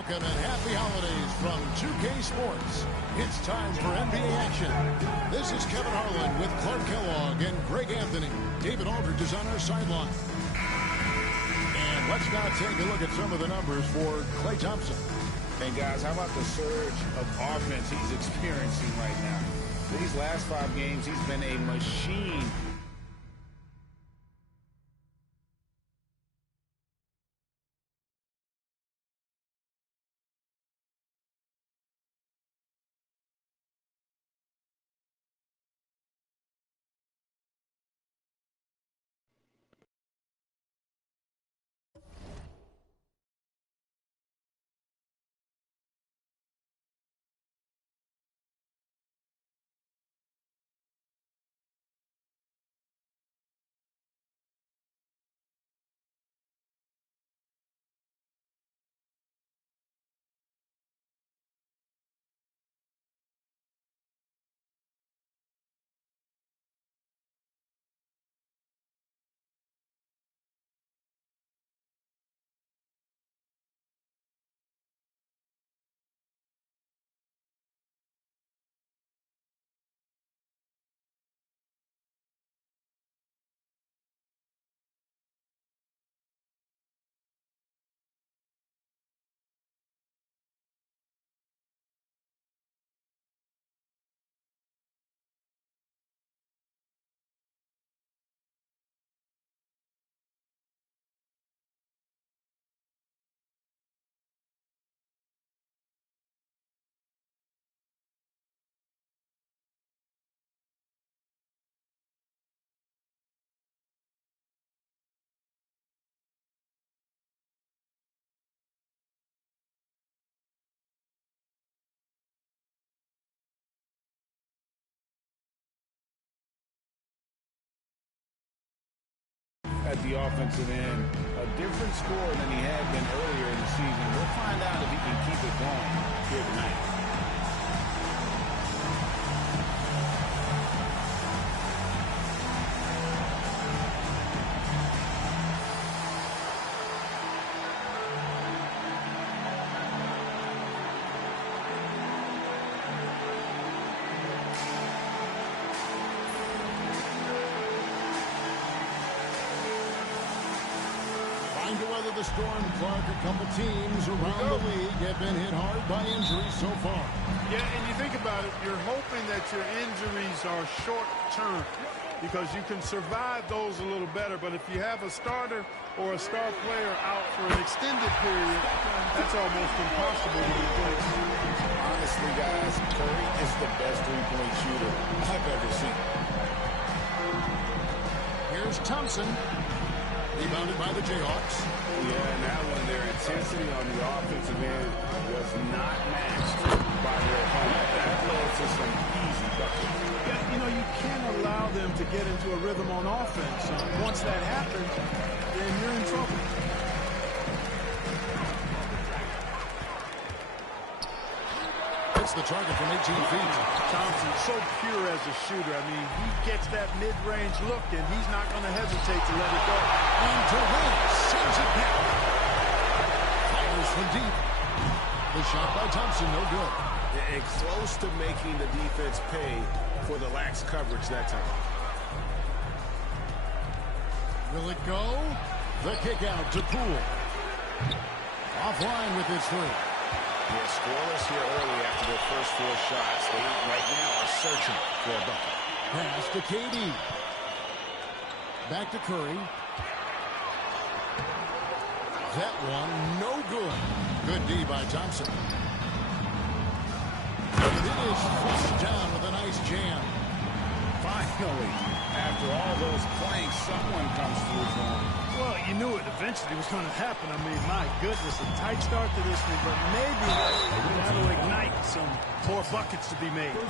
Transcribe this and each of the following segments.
Welcome and happy holidays from 2K Sports. It's time for NBA action. This is Kevin Harlan with Clark Kellogg and Greg Anthony. David Aldridge is on our sideline. And let's now take a look at some of the numbers for Klay Thompson. And guys, how about the surge of offense he's experiencing right now? These last 5 games, he's been a machine. At the offensive end, a different score than he had been earlier in the season. We'll find out if he can keep it going here tonight. To weather the storm, Clark, a couple teams around the league have been hit hard by injuries so far. Yeah, and you think about it, you're hoping that your injuries are short-term because you can survive those a little better. But if you have a starter or a star player out for an extended period, that's almost impossible to replace. Honestly, guys, Curry is the best three-point shooter I've ever seen. Here's Thompson. Rebounded by the Jayhawks. Yeah, and that one, their intensity on the offensive end was not matched by their opponent. That led to some easy buckets. Yeah, you know, you can't allow them to get into a rhythm on offense. Once that happens, then you're in trouble. It's the target from 18 feet. Thompson, so pure as a shooter. I mean, he gets that mid-range look, and he's not going to hesitate to let it go. And Durant sends it back. Fires from deep. The shot by Thompson, no good. And close to making the defense pay for the lax coverage that time. Will it go? The kick out to Poole. Offline with his three. Yeah, scoreless here early after their first 4 shots. They right now are searching for a bucket. Pass to KD. Back to Curry. That one, no good. Good D by Thompson. And it is flushed down with a nice jam. Finally, after all those planks, someone comes through for him. Well, you knew it eventually was going to happen. I mean, my goodness, a tight start to this one, but maybe that'll ignite some more buckets to be made. And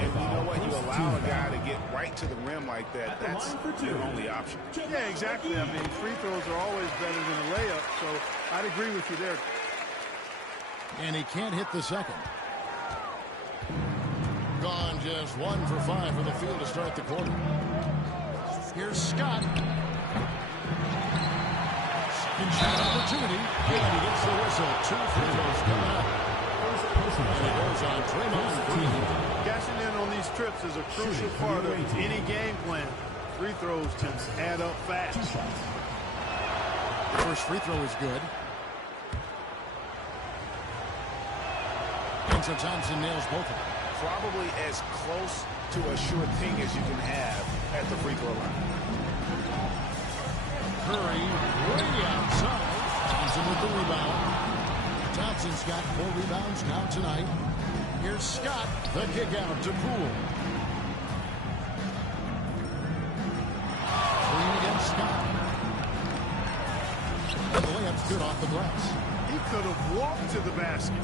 you know what? You allow a guy to get right to the rim like that. That's your only option. Yeah, exactly. I mean, free throws are always better than a layup, so I'd agree with you there. And he can't hit the second. Gone just 1 for 5 from the field to start the quarter. Here's Scott. Second shot. opportunity, and he gets the whistle. 2 free throws coming up. And it goes on Draymond Green. Cashing in on these trips is a crucial part of any game plan. Free throws can add up fast. The first free throw is good. And so Thompson nails both of them. Probably as close to a sure thing as you can have at the free throw line. Curry way outside. Thompson with the rebound. Thompson's got 4 rebounds now tonight. Here's Scott, the kick out to Poole. Green against Scott. And the layup's good off the glass. He could have walked to the basket.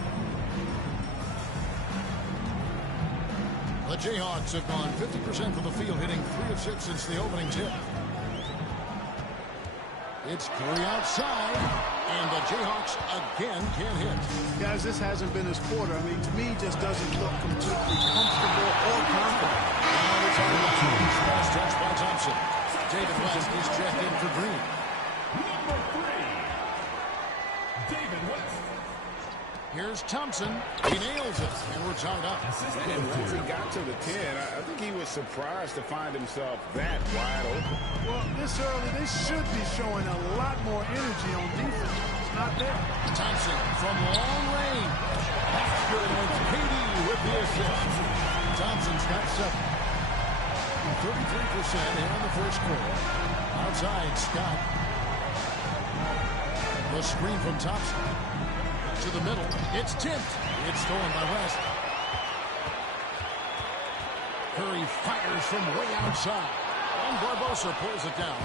The Jayhawks have gone 50% from the field, hitting 3 of 6 since the opening tip. It's Curry outside, and the Jayhawks again can't hit. Guys, this hasn't been his quarter. I mean, to me, just doesn't look completely comfortable or confident. Now it's on the pass touch by Thompson. David West is checked in for Green. Number 3, David West. Here's Thompson. He nails it, and we're tied up. And once he got to the 10, I think he was surprised to find himself that wide open. Well, this early, they should be showing a lot more energy on defense. It's not there. Thompson from long range. That's good. And it's KD with the assist. Thompson's got 7. 33% here in the first quarter. Outside, Scott. The screen from Thompson. To the middle. It's tipped. It's stolen by West. Curry fires from way outside. And Barbosa pulls it down.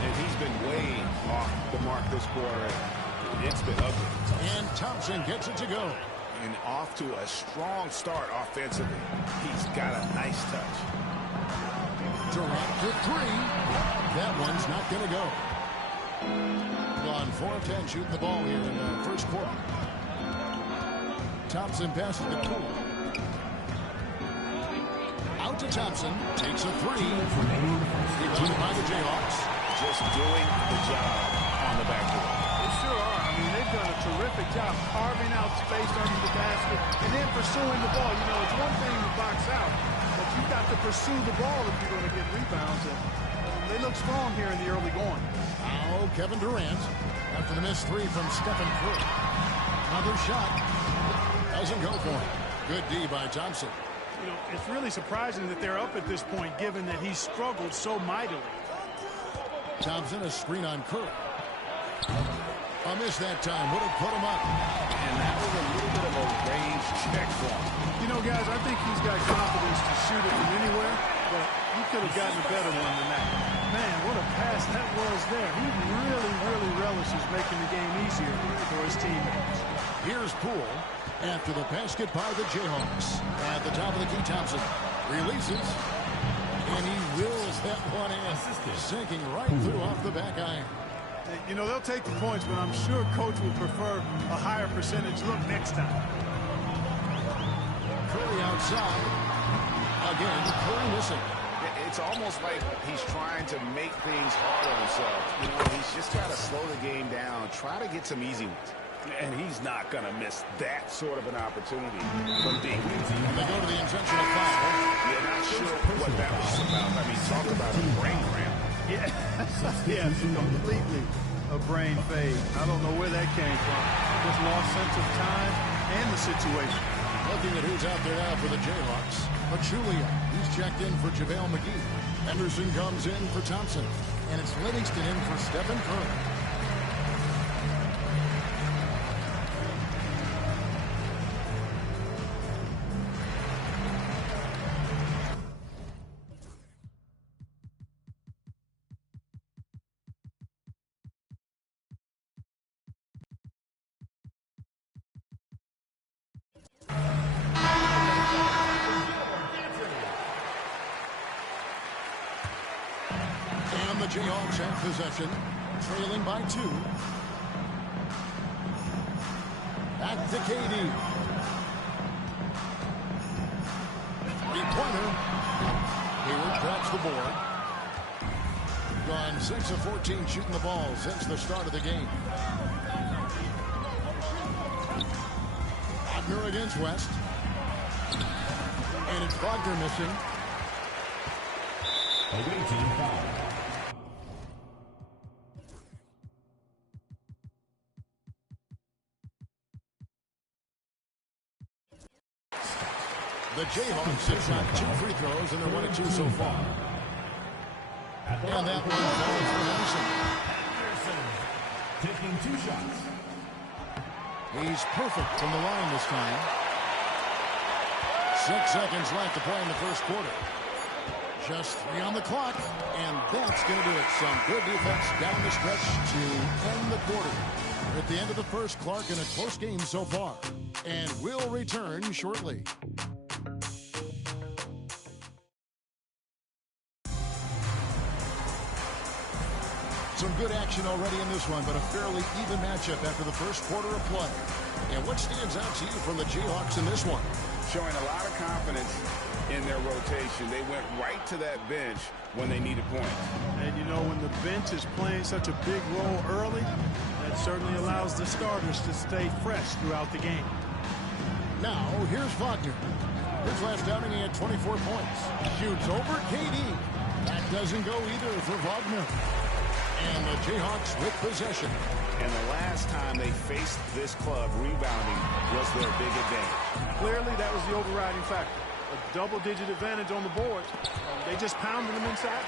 And he's been way off the mark this quarter. It's been ugly. And Thompson gets it to go. And off to a strong start offensively. He's got a nice touch. Durant to 3. That one's not going to go. Gone 4 of 10 shooting the ball here in the first quarter. Thompson passes to Poole. Out to Thompson. Takes a 3. Rebounded by the Jayhawks. Just doing the job on the backboard. They sure are. I mean, they've done a terrific job carving out space under the basket and then pursuing the ball. You know, it's one thing to box out, but you've got to pursue the ball if you're going to get rebounds. And they look strong here in the early going. Now Kevin Durant after the missed 3 from Stephen Curry. Another shot. Doesn't go for him. Good D by Thompson. You know, it's really surprising that they're up at this point, given that he's struggled so mightily. Thompson, a screen on Curry. A miss that time. Would have put him up. And that was a little bit of a range check for him. You know, guys, I think he's got confidence to shoot it from anywhere, but he could have gotten a better one than that. Man, what a pass that was there. He really, really relishes making the game easier for his teammates. Here's Poole after the basket by the Jayhawks. At the top of the key, Thompson releases, and he wills that one in, sinking right through off the back iron. You know, they'll take the points, but I'm sure Coach would prefer a higher percentage look next time. Curry outside. Again, Curry missing. It's almost like he's trying to make things hard on himself. You know, he's just got to slow the game down, try to get some easy ones. And he's not going to miss that sort of an opportunity from deep. And they go to the intentional foul. Yeah, not sure what that was about. I mean, talk about a brain cramp. Yeah, yeah, completely a brain fade. I don't know where that came from. Just lost sense of time and the situation. Looking at who's out there now for the Jayhawks. Pachulia, he's checked in for JaVale McGee. Henderson comes in for Thompson. And it's Livingston in for Stephen Curry. And the Jayhawks have possession, trailing by 2. Back to KD. 3-pointer. Hayward grabs the board. Gone 6 of 14 shooting the ball since the start of the game. Wagner against West. And it's Wagner missing. Away team foul. The Jayhawks have shot 2 free throws, and they're 1 of 2 so far. And that one falls for Henderson. Taking 2 shots. He's perfect from the line this time. 6 seconds left to play in the first quarter. Just 3 on the clock, and that's going to do it. Some good defense down the stretch to end the quarter. We're at the end of the first, Clark, in a close game so far. And we'll return shortly. Some good action already in this one, but a fairly even matchup after the first quarter of play. And what stands out to you from the Jayhawks in this one? Showing a lot of confidence in their rotation. They went right to that bench when they needed points. And, you know, when the bench is playing such a big role early, that certainly allows the starters to stay fresh throughout the game. Now, here's Wagner. His last outing, he had 24 points. Shoots over KD. That doesn't go either for Wagner. And the Jayhawks with possession. And the last time they faced this club, rebounding was their big advantage. Clearly, that was the overriding factor. A double-digit advantage on the board. They just pounded them inside.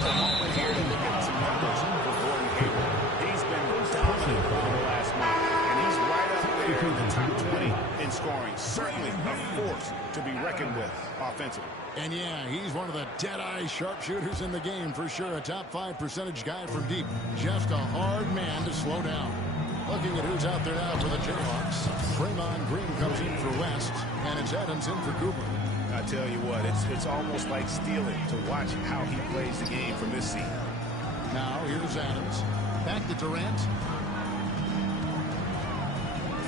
A moment here to look at some numbers for Gordon Hayward. He's been dominant over the last month, and he's right up there in the top 20 in scoring. Certainly a force to be reckoned with offensively. And yeah, he's one of the dead-eye sharpshooters in the game for sure. A top 5 percentage guy from deep. Just a hard man to slow down. Looking at who's out there now for the Jayhawks. Draymond Green comes in for West, and it's Adams in for Cooper. I tell you what, it's almost like stealing to watch how he plays the game from this seat. Now here's Adams. Back to Durant.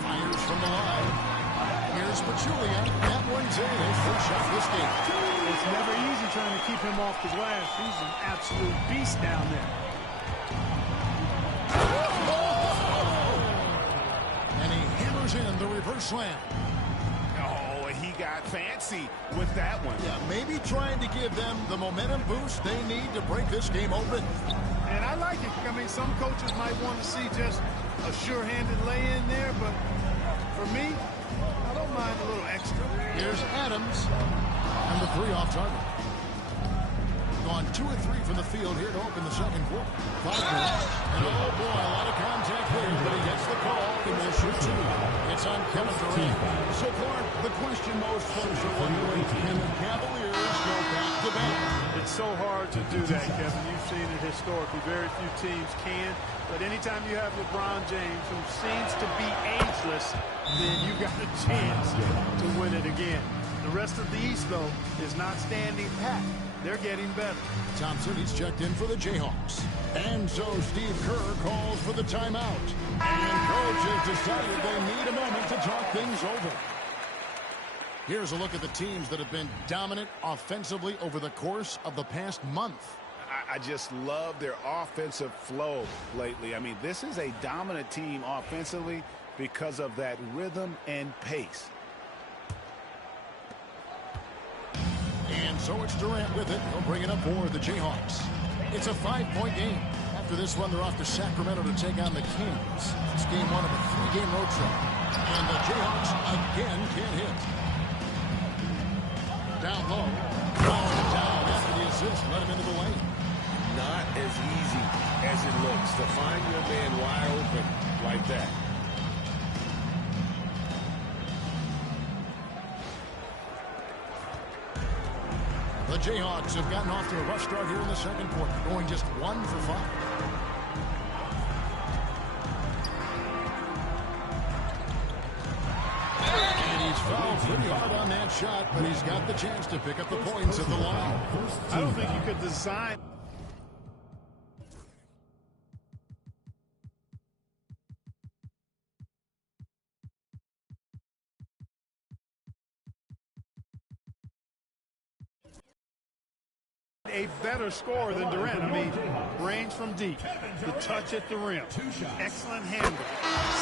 Fires from the line. Here's Pachulia. That one's in. His first shot this game. It's never easy trying to keep him off the glass. He's an absolute beast down there. And he hammers in the reverse slam. Oh, and he got fancy with that one. Yeah, maybe trying to give them the momentum boost they need to break this game open. And I like it. I mean, some coaches might want to see just a sure-handed lay-in there, but for me, I don't mind a little extra. Here's Adams. And the 3 off target. Gone 2 of 3 from the field here to open the second quarter. Wagner. And oh boy, a lot of contact there, but he gets the call and will shoot 2. It's on Kevin Durant. So Clark, the question most folks are wondering, can the Cavaliers go back to back? It's so hard to do that, Kevin. You've seen it historically. Very few teams can. But anytime you have LeBron James, who seems to be ageless, then you got a chance to win it again. The rest of the East, though, is not standing pat. They're getting better. Thompson, he's checked in for the Jayhawks. And so Steve Kerr calls for the timeout. And coach has decided they need a moment to talk things over. Here's a look at the teams that have been dominant offensively over the course of the past month. I just love their offensive flow lately. I mean, this is a dominant team offensively because of that rhythm and pace. And so it's Durant with it. He'll bring it up for the Jayhawks. It's a 5-point game. After this one, they're off to Sacramento to take on the Kings. It's game 1 of a 3-game road trip. And the Jayhawks again can't hit. Down low. Going down after the assist. Let him into the lane. Not as easy as it looks to find your man wide open like that. The Jayhawks have gotten off to a rough start here in the second quarter, going just 1 for 5. And he's fouled pretty hard on that shot, but he's got the chance to pick up the points at the line. I don't think you could design. a better scorer than Durant. I mean, range from deep, the touch at the rim, excellent handle,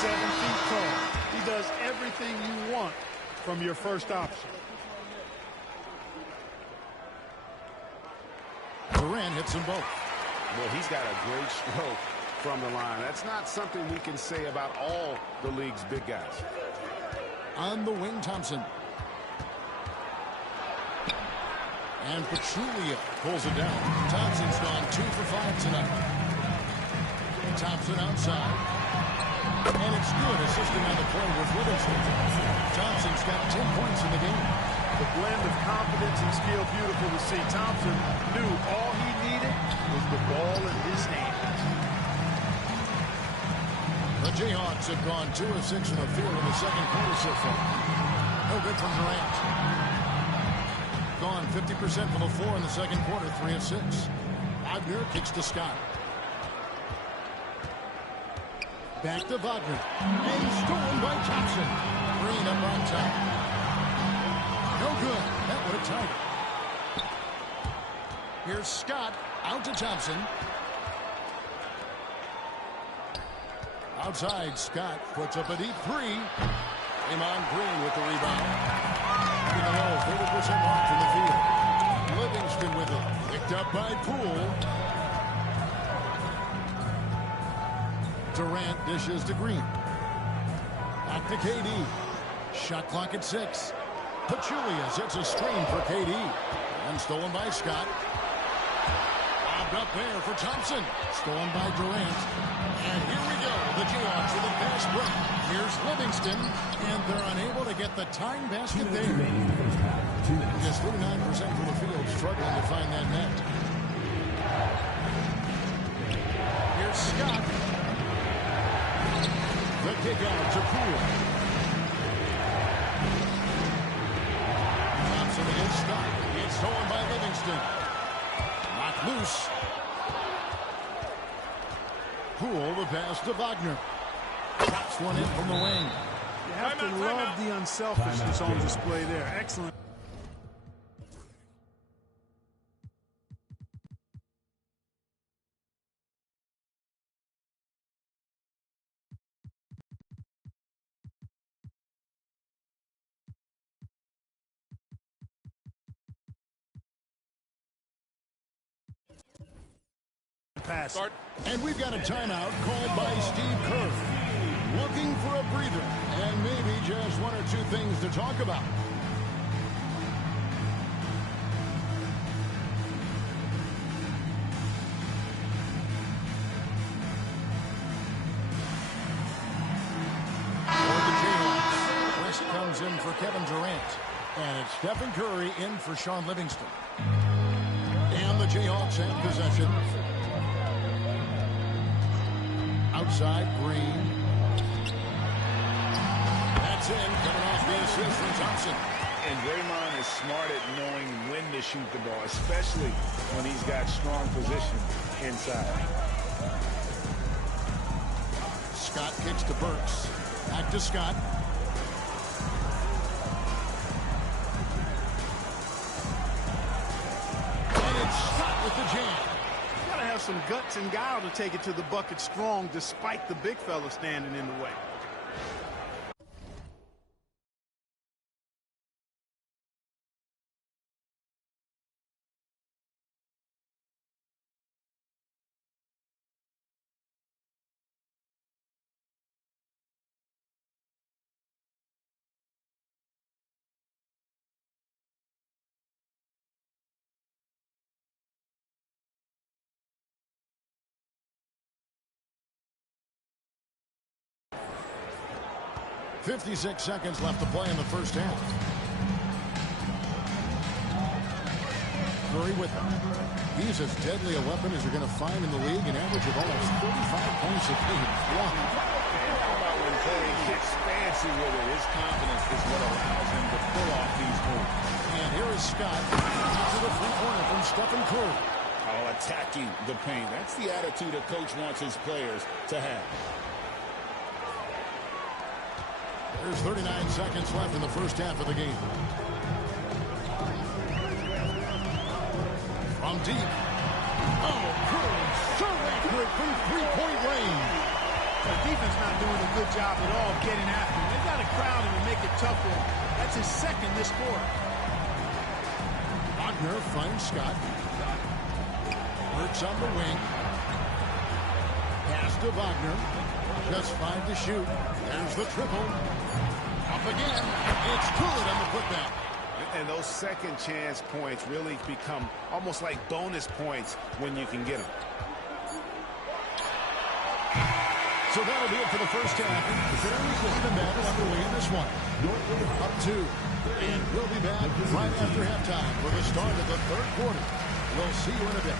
7 feet tall. He does everything you want from your first option. Durant hits them both. Well, he's got a great stroke from the line. That's not something we can say about all the league's big guys. On the wing, Thompson. And Pachulia pulls it down. Thompson's gone 2 for 5 tonight. Thompson outside. And it's good, assisting on the play with Livingston. Thompson's got 10 points in the game. The blend of confidence and skill, beautiful to see. Thompson knew all he needed was the ball in his hands. The Jayhawks have gone 2 of 6 from the field in the second quarter so far. No good from Durant. Gone 50% from the floor in the second quarter, 3 of 6. Wagner kicks to Scott. Back to Wagner. And stolen by Thompson. Green up on top. No good. That would have tied it. Here's Scott out to Thompson. Outside, Scott puts up a deep 3. Draymond Green with the rebound. Having a low 30% mark from the field. Livingston with it. Picked up by Poole. Durant dishes to Green. Back to KD. Shot clock at 6. Pachulia sets a screen for KD. And stolen by Scott. Bobbed up there for Thompson. Stolen by Durant. And here we go. The Jayhawks with a fast break. Here's Livingston. And they're unable to get the tying basket there. Just 39% from the field. Struggling to find that net. Here's Scott. The kick out to Poole. Thompson against Scott. It's stolen by Livingston. Knocked loose. Poole the pass to Wagner. Chops one in from the wing. You have to love the unselfishness on display there. Excellent. Pass. And we've got a timeout called by Steve Kerr. Looking for a breather and maybe just 1 or 2 things to talk about. For the Jayhawks, West comes in for Kevin Durant. And it's Stephen Curry in for Sean Livingston. And the Jayhawks have possession. Outside, Green. That's in, coming off the assist from Thompson. And Draymond is smart at knowing when to shoot the ball, especially when he's got strong position inside. Scott kicks to Burks. Back to Scott. And it's Scott with the jam. Have some guts and guile to take it to the bucket strong despite the big fella standing in the way. .56 seconds left to play in the first half. Curry with him. He's as deadly a weapon as you're going to find in the league, an average of almost 35 points a game. Wow. How about when Curry gets fancy with it? His confidence is what allows him to pull off these moves. And here is Scott to the free corner from Stephen Curry. Oh, attacking the paint. That's the attitude a coach wants his players to have. There's 39 seconds left in the first half of the game. From from deep. Oh, Curry, so accurate from three-point range. The defense not doing a good job at all getting after him. They've got to crowd him and make it tough for him. That's his second this quarter. Wagner finds Scott. Works on the wing. Pass to Wagner. Just 5 to shoot. There's the triple. Up again. It's good on the putback. And those second chance points really become almost like bonus points when you can get them. So that'll be it for the first half. Fairly even battle underway in this one. Up 2. And we'll be back right after halftime for the start of the third quarter. We'll see you in a bit.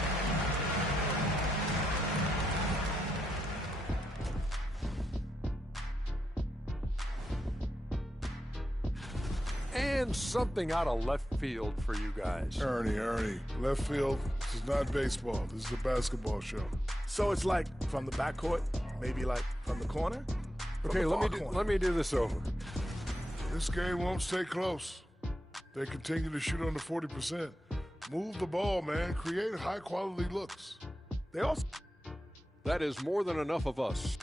And something out of left field for you guys. Ernie, left field, this is not baseball. This is a basketball show. So it's like from the backcourt, maybe like from the corner? Okay, let me do this over. This game won't stay close. They continue to shoot under 40%. Move the ball, man. Create high-quality looks. They also... That is more than enough of us.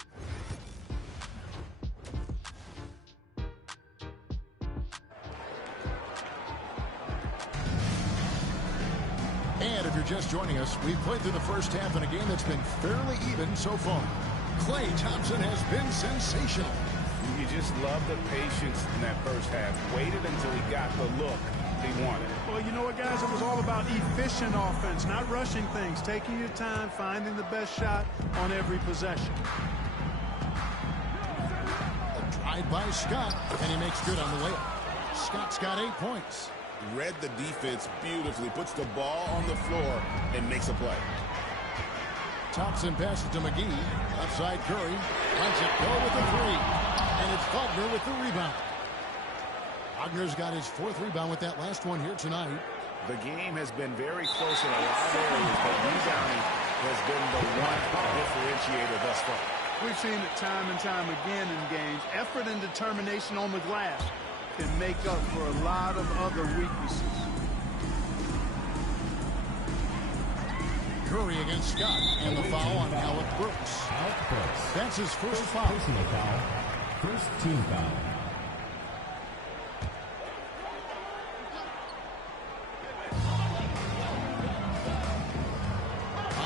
And if you're just joining us, we've played through the first half in a game that's been fairly even so far. Klay Thompson has been sensational. You just love the patience in that first half. Waited until he got the look he wanted. Well, you know what, guys? It was all about efficient offense, not rushing things, taking your time, finding the best shot on every possession. A drive by Scott, and he makes good on the layup. Scott's got 8 points. Read the defense beautifully, puts the ball on the floor, and makes a play. Thompson passes to McGee. Outside Curry. Lets it go with the 3. And it's Wagner with the rebound. Wagner's got his 4th rebound with that last one here tonight. The game has been very close in a lot of areas, but rebounding has been the one differentiator thus far. We've seen it time and time again in games. Effort and determination on the glass can make up for a lot of other weaknesses. Curry against Scott, and the foul on Alec Brooks. That's his first foul. Personal foul. First team foul.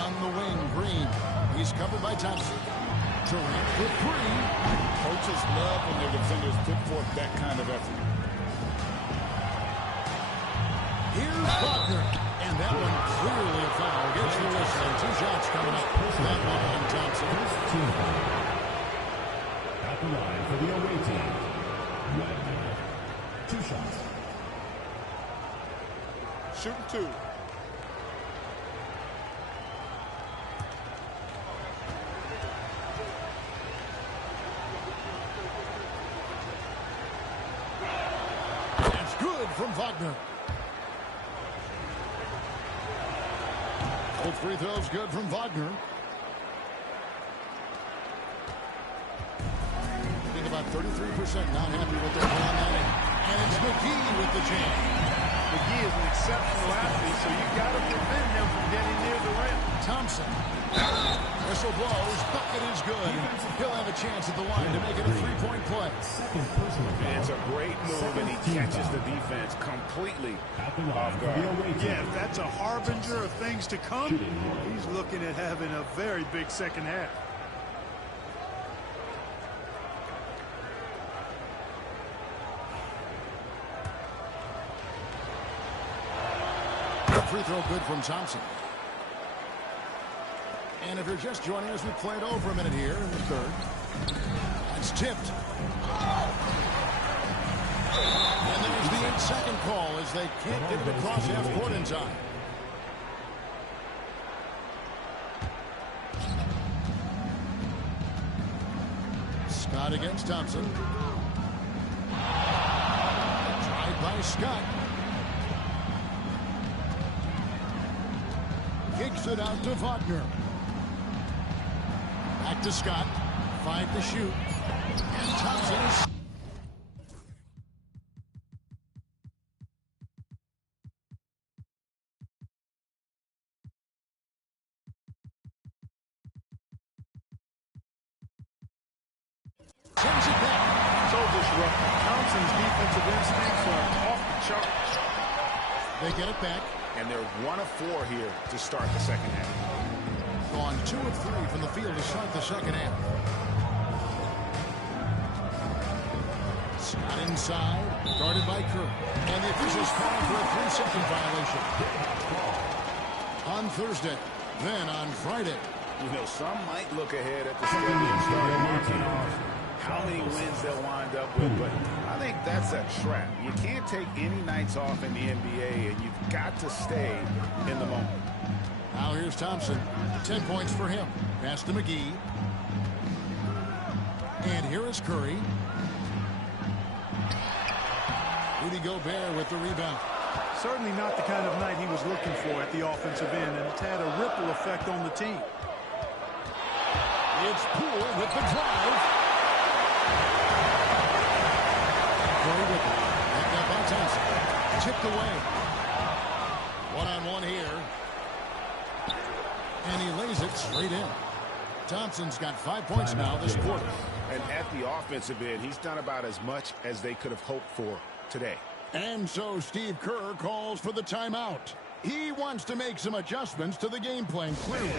On the wing, Green. He's covered by Thompson. Durant for 3. Coaches love when their defenders put forth that kind of effort. Here's Wagner. And that one clearly a foul. Gets the whistle. And 2 shots coming up. That one on Thompson. First team foul. At the line for the away team. Wagner. 2 shots. Shooting 2. That's good from Wagner. Both free throws good from Wagner. I think about 33% not happy with their play on that end. And it's McGee with the jam. McGee is an exceptional athlete, so you got to prevent him from getting near the rim. Thompson. Whistle blows. Bucket is good. He'll have a chance at the line to make it a 3-point play. Second personal foul. And it's a great move, and he catches the defense completely At the line off for the guard. away team. Yeah, if that's a harbinger of things to come, he's looking at having a very big second half. Free throw good from Thompson. And if you're just joining us, we played over a minute here in the third. It's tipped. And there's the 8-second call as they can't get it across half court in time. Scott against Thompson. A drive by Scott. Kicks it out to Wagner. Back to Scott. 5 to shoot. And Thompson is but Thompson's defensive instincts are off the charts. They get it back. And they're 1 of 4 here to start the second half. Gone 2 of 3 from the field to start the second half. Scott inside, guarded by Kerr. And the officials calling for a 3-second violation. On Thursday, then on Friday. You know, some might look ahead at the schedule and start marking off how many wins they'll wind up with, but I think that's a trap. You can't take any nights off in the NBA, and you've got to stay in the moment. Now here's Thompson. 10 points for him. Pass to McGee. And here is Curry. Rudy Gobert with the rebound. Certainly not the kind of night he was looking for at the offensive end, and it's had a ripple effect on the team. It's Poole with the drive. Curry with it. Backed up by Thompson. Chipped away. One-on-one here. And he lays it straight in. Thompson's got 5 points now this quarter. And at the offensive end, he's done about as much as they could have hoped for today. And so Steve Kerr calls for the timeout. He wants to make some adjustments to the game plan. Clearly.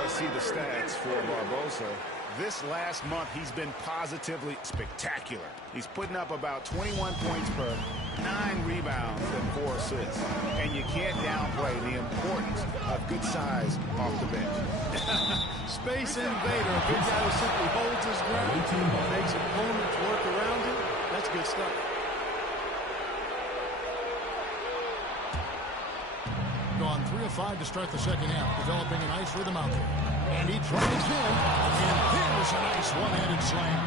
Let's see the stats for Barbosa. This last month, he's been positively spectacular. He's putting up about 21 points per 9 rebounds and 4 assists. And you can't downplay the importance of good size off the bench. Space invader, a big guy who simply holds his ground, makes opponents work around him. That's good stuff. Gone 3 of 5 to start the second half, developing a nice rhythm out there. And he tries in, and there's a nice one-handed slam.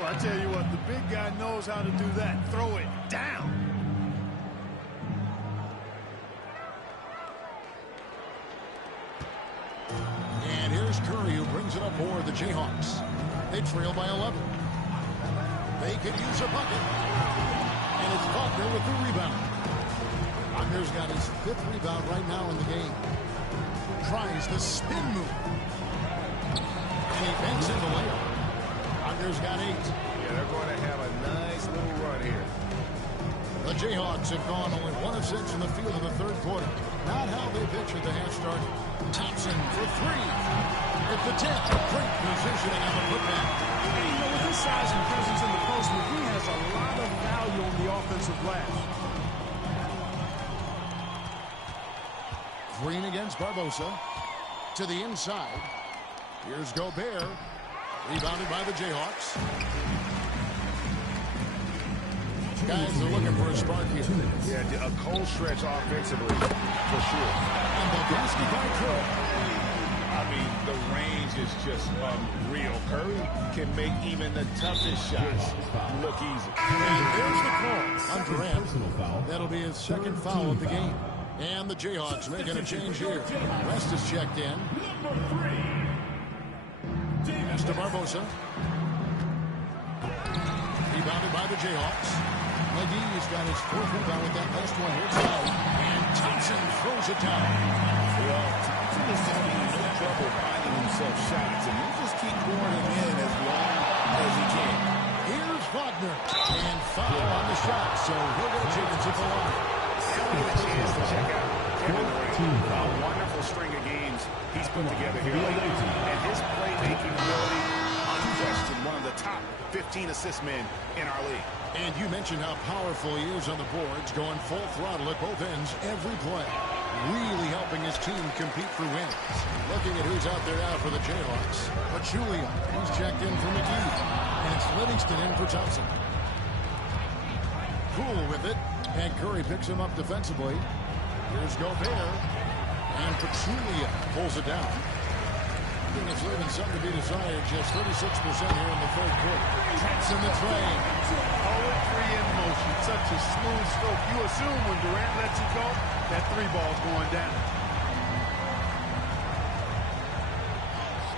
Well, I tell you what, the big guy knows how to do that. Throw it down. And here's Curry, who brings it up for the Jayhawks. They trail by 11. They could use a bucket. And it's Faulkner with the rebound. Faulkner's got his 5th rebound right now in the game. Tries the spin move. And he banks in the layup. Faulkner's got 8. Yeah, they're going to have a nice little run here. The Jayhawks have gone only 1 of 6 in the field in the third quarter. Not how they pitched at the half start. Thompson for 3. At the 10th, great positioning on the putback. You know, with his size and presence in the post, McGee has a lot of value on the offensive glass. Green against Barbosa. To the inside. Here's Gobert. Rebounded by the Jayhawks. Guys are looking for a spark here. Yeah, a cold stretch offensively, for sure. And the basket by Curry. I mean, the range is just unreal. Curry can make even the toughest shots look easy. And there's the call on Durant. That'll be his 2nd foul of the game. And the Jayhawks making a change here. West is checked in. Pass to Barbosa. Rebounded by the Jayhawks. McGee's got his 4th rebound with that last one here tonight. And Thompson throws it down. Well, Thompson is having no trouble finding himself shots, and he'll just keep pouring them in as long as he can. Here's Faulkner. And foul on the shot, so he'll get a chance at the line. Now we get a chance to check out Kevin Durant. A wonderful string of games he's put together here lately. And his playmaking ability, unquestioned, one of the top 15 assist men in our league. And you mentioned how powerful he is on the boards, going full throttle at both ends every play. Really helping his team compete for wins. Looking at who's out there now for the Jayhawks. Pachulia, he's checked in for McGee. And it's Livingston in for Thompson. Poole with it. And Curry picks him up defensively. Here's Gobert. And Pachulia pulls it down. It's leaving something to be desired. Just 36% here in the third quarter. Thompson the train. Poetry in motion. Such a smooth stroke. You assume when Durant lets it go, that 3-ball's going down.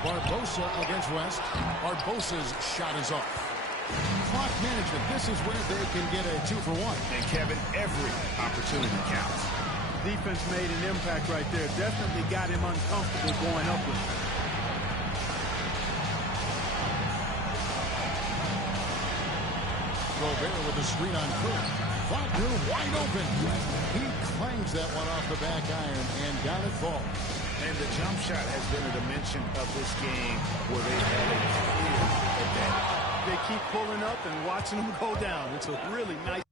Barbosa against West. Barbosa's shot is off. Clock management. This is where they can get a 2-for-1. And Kevin, every opportunity counts. Defense made an impact right there. Definitely got him uncomfortable going up with it. Gobert with the screen on Curry. Wagner wide open. He clangs that one off the back iron and got it ball. And the jump shot has been a dimension of this game where they've had a clear advantage. They keep pulling up and watching them go down. It's a really nice.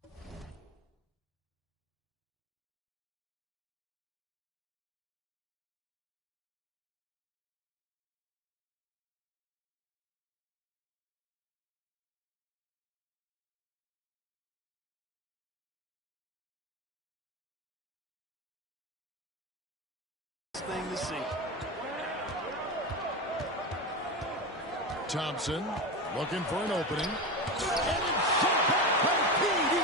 Thing to see. Thompson looking for an opening. And it's shot back by PD.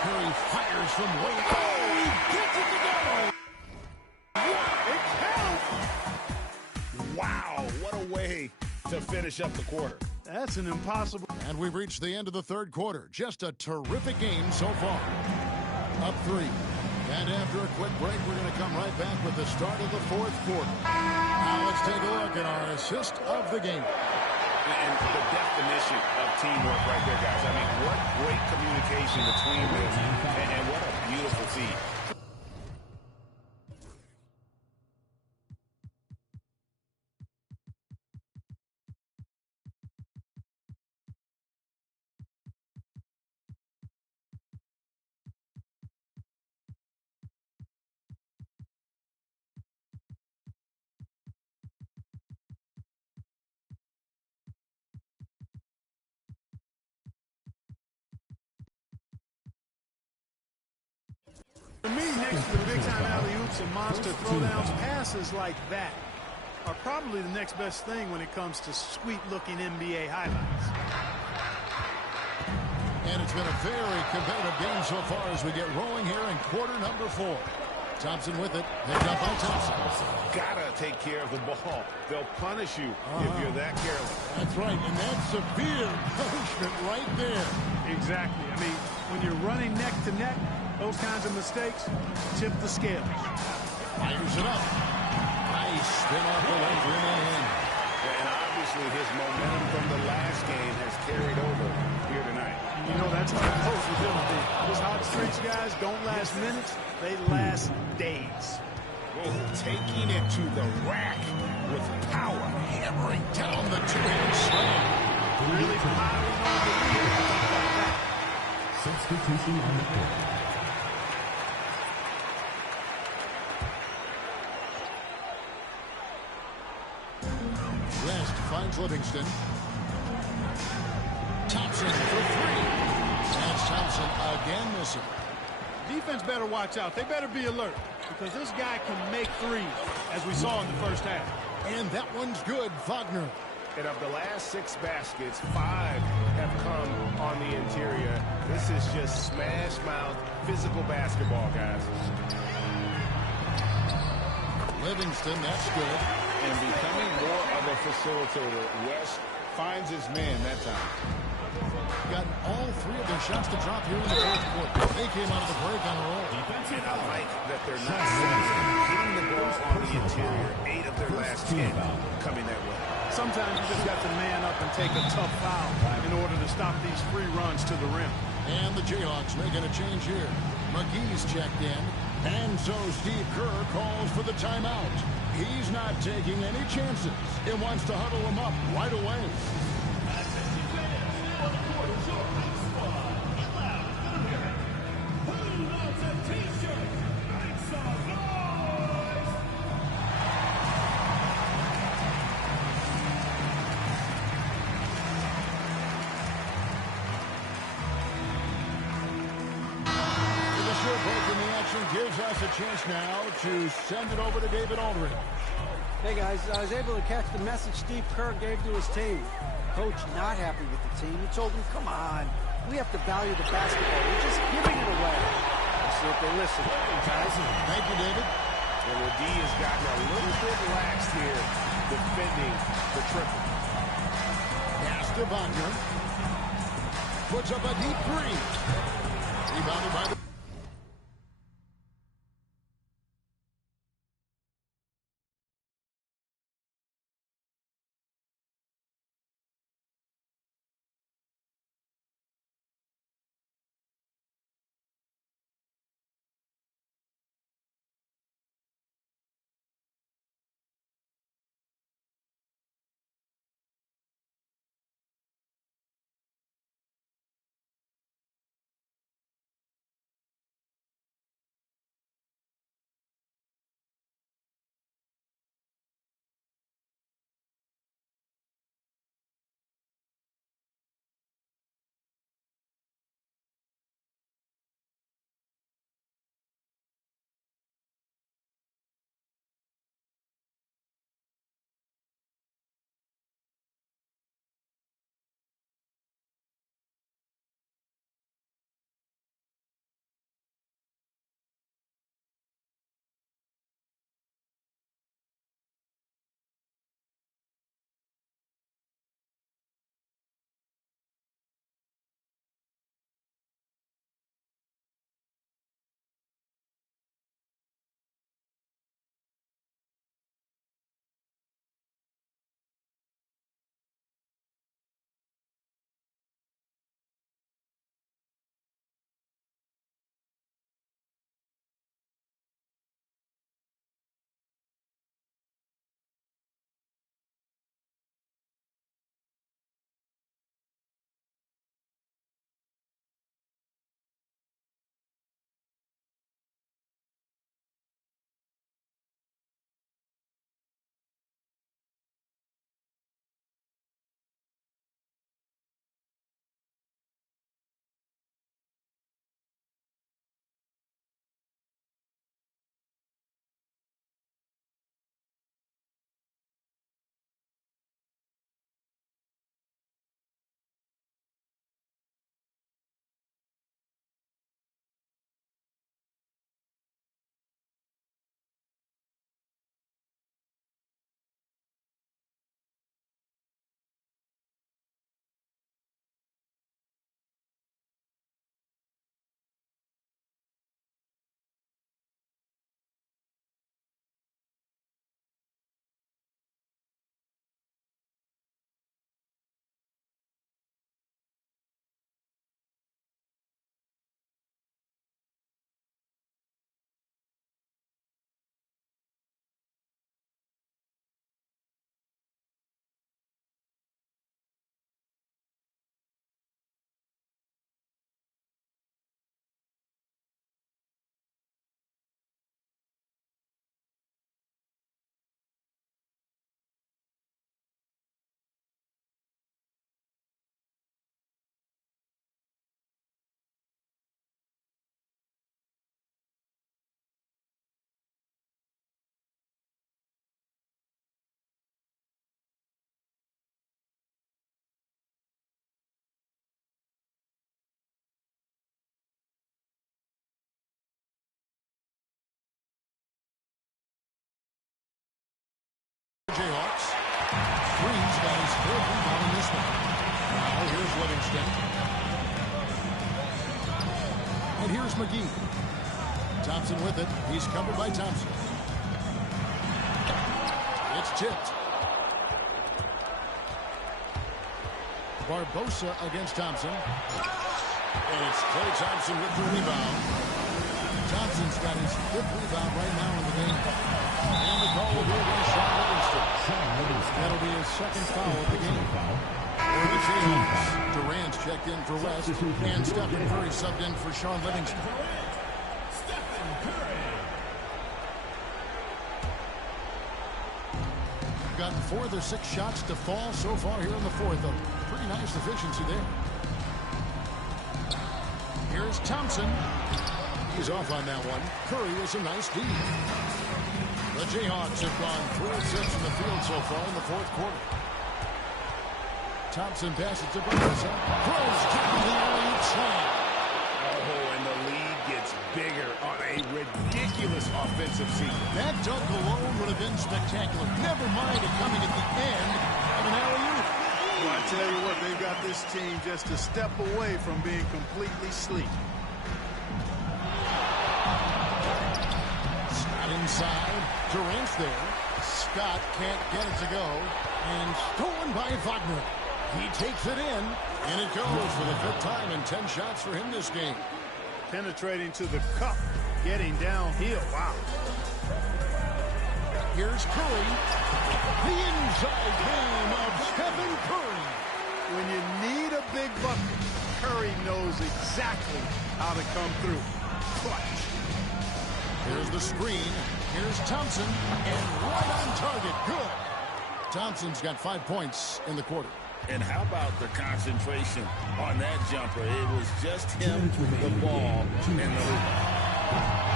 Curry fires from way out. Oh, he gets it to go. It counts. Wow, what a way to finish up the quarter. That's an impossible. And we've reached the end of the third quarter. Just a terrific game so far. Up 3. And after a quick break, we're going to come right back with the start of the fourth quarter. Now let's take a look at our assist of the game. And the definition of teamwork right there, guys. I mean, what great communication between them, and what a beautiful feed. For me, next to the big-time alley-oops and monster throwdowns, passes like that are probably the next best thing when it comes to sweet-looking NBA highlights. And it's been a very competitive game so far as we get rolling here in quarter number 4. Thompson with it. Picked up by Thompson. Gotta take care of the ball. They'll punish you if you're that careless. That's right, and that's severe punishment right there. Exactly. I mean, when you're running neck to neck, those kinds of mistakes tip the scales. Fires it up. Nice spin off the leg, rim and in. And obviously his momentum from the last game has carried over here tonight. You know, that's how it goes with him. Those hot streaks, guys, don't last minutes. They last days. Oh, taking it to the rack with power. Hammering down the two-hand slam. Really piling on the lead. Like that. Substitution on the court. West finds Livingston. Thompson for 3. That's Thompson again missing. Defense better watch out. They better be alert because this guy can make threes, as we saw in the first half. And that one's good, Wagner. And of the last 6 baskets, 5 have come on the interior. This is just smash mouth, physical basketball, guys. Livingston, that's good. And becoming more of a facilitator, West finds his man that time. Gotten all 3 of their shots to drop here in the fourth quarter. They came out of the break on a roll. And I like that they're not hitting the ball on the interior. 8 of their last 10 coming that way. Sometimes you just got to man up and take a tough foul in order to stop these free runs to the rim. And the Jayhawks making a change here. McGee's checked in. And so Steve Kerr calls for the timeout. He's not taking any chances. He wants to huddle them up right away. Gives us a chance now to send it over to David Aldridge. Hey guys, I was able to catch the message Steve Kerr gave to his team. Coach not happy with the team. He told them, come on, we have to value the basketball. We're just giving it away. Let's see if they listen. Guys, thank you, David. And the D has gotten a little bit lax here defending the triple. Pass to Wagner. Puts up a deep 3. Rebounded by the Jayhawks. Green's got his 4th rebound in this one. Now here's Livingston. And here's McGee. Thompson with it. He's covered by Thompson. It's tipped. Barbosa against Thompson. And it's Klay Thompson with the rebound. Thompson's got his 5th rebound right now in the game. And the call will be against Sean Livingston. That'll be his 2nd foul of the game. For the Jayhawks, Durant's checked in for West, and Stephen Curry subbed in for Sean Livingston. Gotten 4 of their 6 shots to fall so far here in the 4th. A pretty nice efficiency there. Here's Thompson. He's off on that one. Curry is a nice D. The Jayhawks have gone 3 of 6 from the field so far in the 4th quarter. Thompson passes to Barbosa. Throws down the alley-oop slam. Oh, and the lead gets bigger on a ridiculous offensive sequence. That dunk alone would have been spectacular. Never mind it coming at the end of an alley-oop. Well, I tell you what, they've got this team just a step away from being completely sleek. Scott inside. Durant's there. Scott can't get it to go. And stolen by Wagner. He takes it in, and it goes for the 5th time and 10 shots for him this game. Penetrating to the cup, getting downhill. Wow. Here's Curry. The inside game of Stephen Curry. When you need a big bucket, Curry knows exactly how to come through. Clutch. Here's the screen. Here's Thompson, and right on target. Good. Thompson's got 5 points in the quarter. And how about the concentration on that jumper? It was just him, the ball, and the rebound.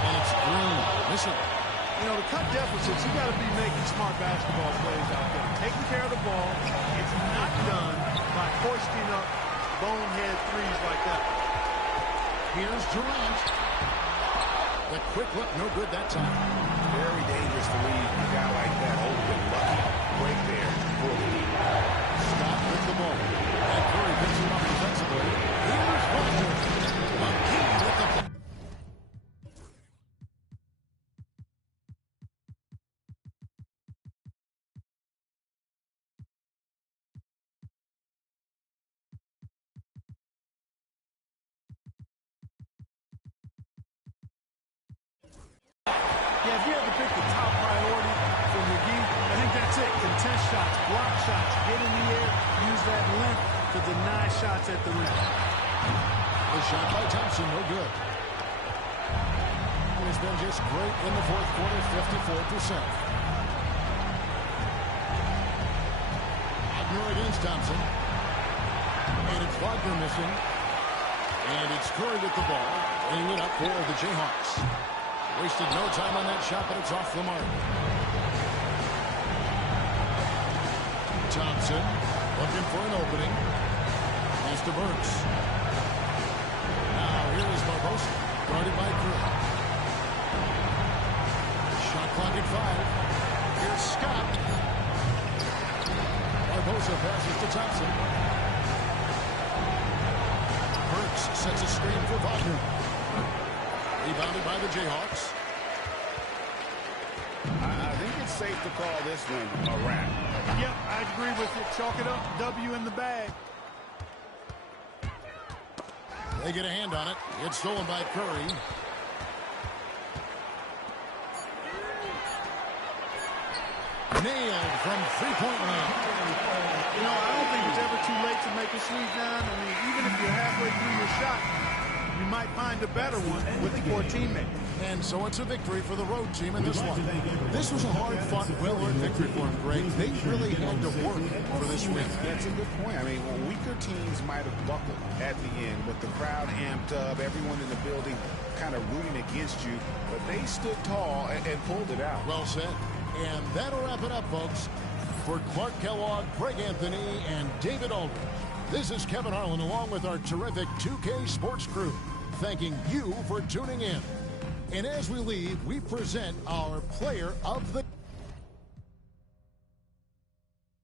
And it's Green. Listen. You know, to cut deficits, you got to be making smart basketball plays out there. Taking care of the ball. It's not done by hoisting up bonehead threes like that. Here's Durant. The quick look, no good that time. Very dangerous to leave a guy like that open. Lucky break there for the lead. Scott with the ball. And Curry picks him up defensively. Here's Wagner. McGee with the ball. Yeah, if you had to pick the top priority for McGee, I think that's it. Contest shots, block shots, get in the air, use that length to deny shots at the rim. The shot by Thompson, no good. He's been just great in the 4th quarter, 54%. Wagner against Thompson. And it's Wagner missing. And it's Curry with the ball. And he went up for the Jayhawks. Wasted no time on that shot, but it's off the mark. Thompson looking for an opening. Pass to Burks. Now here is Barbosa, guarded by Curry. Shot clock at 5. Here's Scott. Barbosa passes to Thompson. Burks sets a screen for Wagner. Rebounded by the Jayhawks. I think it's safe to call this one a wrap. Yep, I agree with it. Chalk it up. W in the bag. They get a hand on it. It's stolen by Curry. Nailed from three-point land. You know, I don't think it's ever too late to make a sweep down. I mean, even if you're halfway through your shot, you might find a better one for a teammate. And so it's a victory for the road team in this one. This was a hard-fought, well-earned victory for them, Greg. They really had to work for this win. That's a good point. I mean, weaker teams might have buckled at the end, but the crowd amped up, everyone in the building kind of rooting against you, but they stood tall and pulled it out. Well said. And that'll wrap it up, folks. For Clark Kellogg, Greg Anthony, and David Aldridge, this is Kevin Harlan along with our terrific 2K Sports crew, thanking you for tuning in. And as we leave, we present our player of the